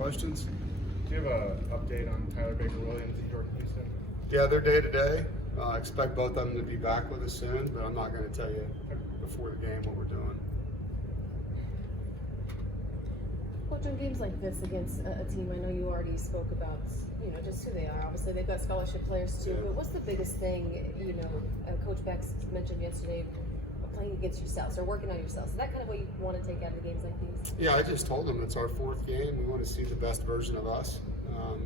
questions? Do you have an update on Tyler Baker-Williams and Jordan Houston? Yeah, they're day to day. I expect both of them to be back with us soon, but I'm not going to tell you before the game what we're doing. Coach, in games like this against a team, I know you already spoke about, just who they are. Obviously, they've got scholarship players too. Yeah. But what's the biggest thing, Coach Beck mentioned yesterday, playing against yourselves or working on yourselves? Is that kind of what you want to take out of the games like these? Yeah, I just told them it's our fourth game. We want to see the best version of us.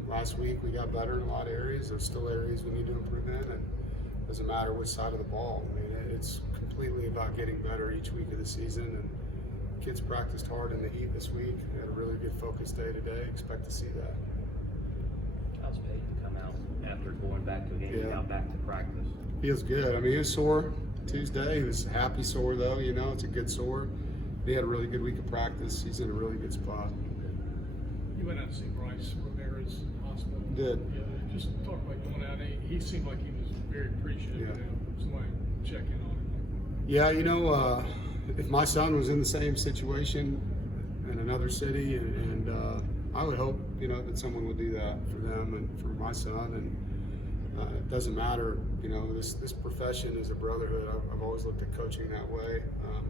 Last week we got better in a lot of areas. There's still areas we need to improve in, and it doesn't matter which side of the ball. I mean, it's completely about getting better each week of the season. And kids practiced hard in the heat this week. They had a really good focus day today. Expect to see that. How's Peyton come out after going back to a game and now back to practice? Feels good. I mean, he was sore Tuesday. He was happy sore though. It's a good sore. He had a really good week of practice. He's in a really good spot. You went out to see Bryce Ramirez in the hospital. Did. Yeah, just talk about going out. He seemed like he was very appreciative of somebody checking on him. Yeah, if my son was in the same situation in another city, and I would hope, that someone would do that for them and for my son. And it doesn't matter, this profession is a brotherhood. I've always looked at coaching that way.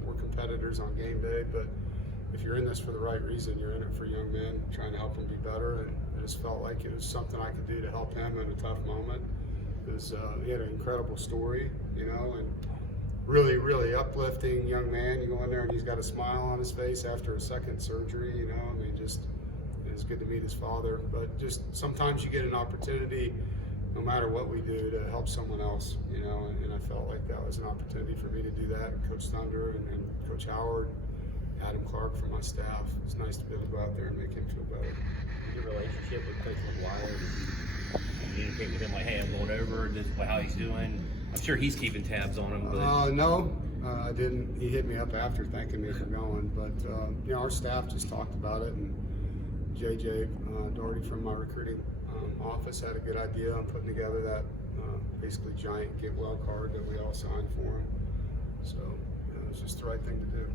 We're competitors on game day, but if you're in this for the right reason, you're in it for young men, trying to help them be better. And I just felt like it was something I could do to help him in a tough moment. He had an incredible story, and really, really uplifting young man. You go in there and he's got a smile on his face after a second surgery, just it's good to meet his father. But just sometimes you get an opportunity, no matter what we do, to help someone else, and I felt like that was an opportunity for me to do that. And Coach Thunder and Coach Howard, Adam Clark from my staff. It's nice to be able to go out there and make him feel better. Your relationship with Coach McGuire, did you communicate with him like, hey, I'm going over, this is how he's doing? I'm sure he's keeping tabs on him. But No, I didn't. He hit me up after thanking me for going. But, our staff just talked about it. And JJ Doherty from my recruiting office had a good idea on putting together that basically giant get well card that we all signed for him. So it was just the right thing to do.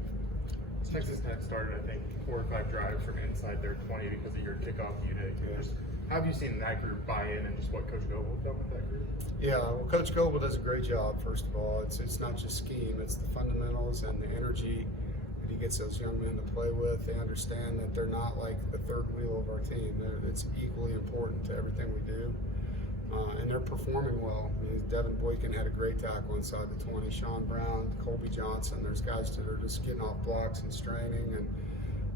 Texas Tech started, I think, 4 or 5 drives from inside their 20 because of your kickoff unit. Just how have you seen that group buy in, and just what Coach Goebel has done with that group? Yeah, well, Coach Goebel does a great job, first of all. It's not just scheme, it's the fundamentals and the energy that he gets those young men to play with. They understand that they're not like the third wheel of our team. It's equally important to everything we do. And they're performing well. Devin Boykin had a great tackle inside the 20. Sean Brown, Colby Johnson, there's guys that are just getting off blocks and straining. And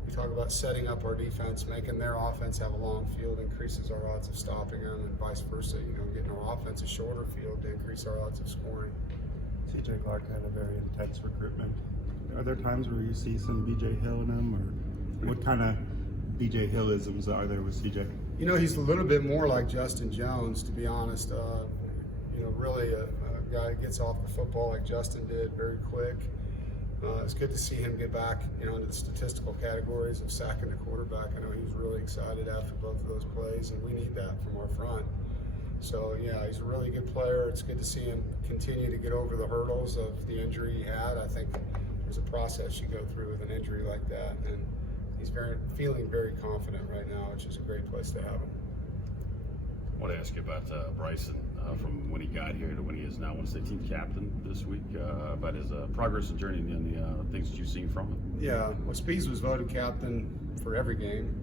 we talk about setting up our defense, making their offense have a long field increases our odds of stopping them, and vice versa. Getting our offense a shorter field to increase our odds of scoring. CJ Clark had a very intense recruitment. Are there times where you see some BJ Hill in him, or what kind of BJ Hillisms are there with CJ? He's a little bit more like Justin Jones, to be honest. Really a guy that gets off the football like Justin did, very quick. It's good to see him get back, into the statistical categories of sacking the quarterback. I know he was really excited after both of those plays, and we need that from our front. So, yeah, he's a really good player. It's good to see him continue to get over the hurdles of the injury he had. I think there's a process you go through with an injury like that, and he's feeling very confident right now, which is a great place to have him. I want to ask you about Bryson from when he got here to when he is now. I want to say team captain this week, about his progress and journey and the things that you've seen from him. Yeah, well, Spees was voted captain for every game.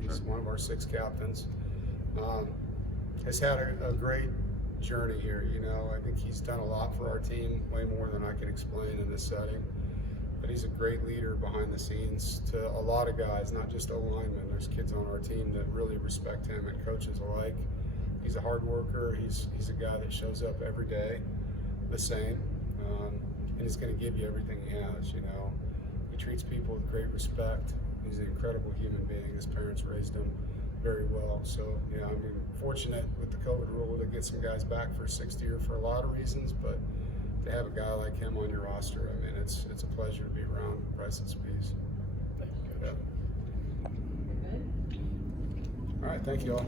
He's one of our 6 captains. Has had a great journey here. I think he's done a lot for our team, way more than I can explain in this setting. But he's a great leader behind the scenes to a lot of guys, not just O-linemen. There's kids on our team that really respect him, and coaches alike. He's a hard worker. He's a guy that shows up every day the same, and he's going to give you everything he has. He treats people with great respect. He's an incredible human being. His parents raised him very well. So, fortunate with the COVID rule to get some guys back for 6th year for a lot of reasons, but to have a guy like him on your roster, it's a pleasure to be around Bryson Spees. Thank you, Coach. Yeah. All right, thank you all.